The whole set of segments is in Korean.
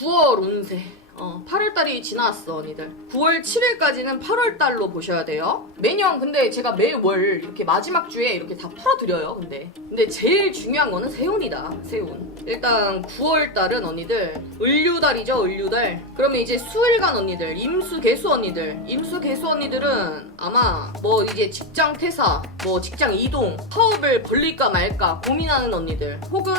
9월 운세. 어, 8월달이 지나왔어, 언니들. 9월 7일까지는 8월달로 보셔야 돼요. 매년, 근데 제가 매월 이렇게 마지막 주에 이렇게 다 풀어드려요, 근데. 근데 제일 중요한 거는 세운이다, 세운. 일단 9월달은 언니들, 을류달이죠, 을류달. 그러면 이제 수일간 언니들, 임수, 개수 언니들. 임수, 개수 언니들은 아마 뭐 이제 직장 퇴사, 뭐 직장 이동, 사업을 벌릴까 말까 고민하는 언니들. 혹은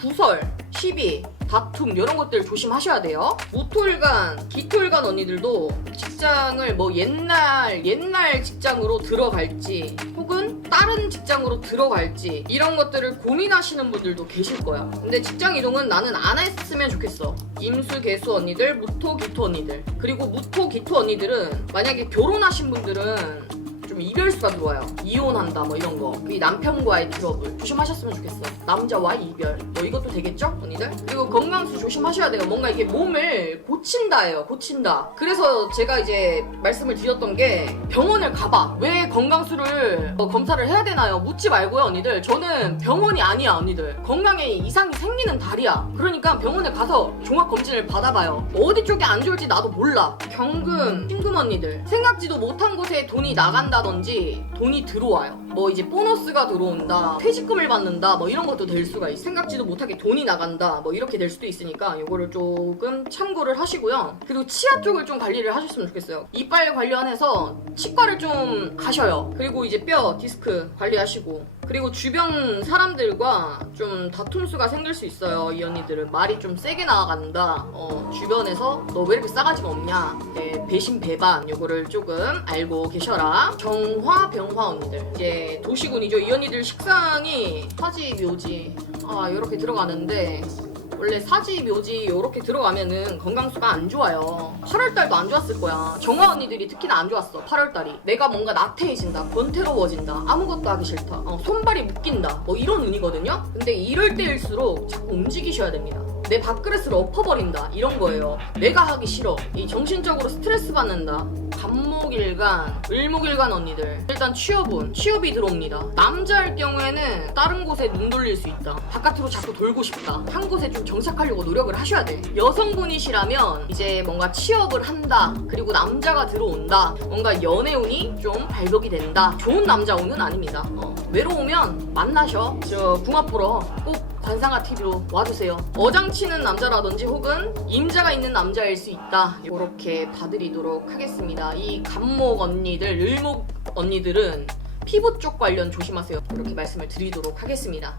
구설, 시비, 다툼 이런 것들 조심하셔야 돼요. 무토일간, 기토일간 언니들도 직장을 뭐 옛날 옛날 직장으로 들어갈지 혹은 다른 직장으로 들어갈지 이런 것들을 고민하시는 분들도 계실 거야. 근데 직장 이동은 나는 안 했으면 좋겠어. 임수, 개수 언니들, 무토, 기토 언니들 그리고 무토, 기토 언니들은 만약에 결혼하신 분들은 좀 이별수가 들어와요. 이혼한다 뭐 이런 거. 이 남편과의 트러블 조심하셨으면 좋겠어. 남자와의 이별 뭐 이것도 되겠죠 언니들? 그리고 건강수 조심하셔야 돼요. 뭔가 이게 몸을 고친다예요. 고친다. 그래서 제가 이제 말씀을 드렸던 게 병원을 가봐. 왜 건강수를 어, 검사를 해야 되나요? 묻지 말고요 언니들. 저는 병원이 아니야 언니들. 건강에 이상이 생기는 달이야. 그러니까 병원에 가서 종합 검진을 받아봐요. 어디 쪽이 안 좋을지 나도 몰라. 경금, 신금 언니들. 생각지도 못한 곳에 돈이 나간다 든지 돈이 들어와요. 뭐 이제 보너스가 들어온다, 퇴직금을 받는다, 뭐 이런 것도 될 수가 있어. 생각지도 못하게 돈이 나간다, 뭐 이렇게 될 수도 있으니까 이거를 조금 참고를 하시고요. 그리고 치아 쪽을 좀 관리를 하셨으면 좋겠어요. 이빨 관련해서 치과를 좀 가셔요. 그리고 이제 뼈, 디스크 관리하시고. 그리고 주변 사람들과 좀 다툼수가 생길 수 있어요. 이 언니들은 말이 좀 세게 나간다. 어, 주변에서 너 왜 이렇게 싸가지가 없냐. 네, 배신 배반 요거를 조금 알고 계셔라. 정화 병화 언니들. 이제 도시군이죠. 이 언니들 식상이 사지 묘지 아 이렇게 들어가는데 원래 사지 묘지 이렇게 들어가면은 건강수가 안 좋아요. 8월달도 안 좋았을 거야. 정화 언니들이 특히나 안 좋았어. 8월달이. 내가 뭔가 나태해진다. 권태로워진다. 아무것도 하기 싫다. 어, 손발이 묶인다. 뭐 이런 운이거든요. 근데 이럴 때일수록 자꾸 움직이셔야 됩니다. 내 밥그릇을 엎어버린다. 이런 거예요. 내가 하기 싫어. 이 정신적으로 스트레스 받는다. 간목일간, 을목일간 언니들. 일단 취업운, 취업이 들어옵니다. 남자일 경우에는 다른 곳에 눈 돌릴 수 있다. 바깥으로 자꾸 돌고 싶다. 한 곳에 좀 정착하려고 노력을 하셔야 돼. 여성분이시라면 이제 뭔가 취업을 한다. 그리고 남자가 들어온다. 뭔가 연애운이 좀 발복이 된다. 좋은 남자운은 아닙니다. 어, 외로우면 만나셔. 저 궁합 보러 꼭 관상아 TV로 와주세요. 어장치는 남자라든지 혹은 임자가 있는 남자일 수 있다. 이렇게 봐드리도록 하겠습니다. 이 간목 언니들, 을목 언니들은 피부 쪽 관련 조심하세요. 이렇게 말씀을 드리도록 하겠습니다.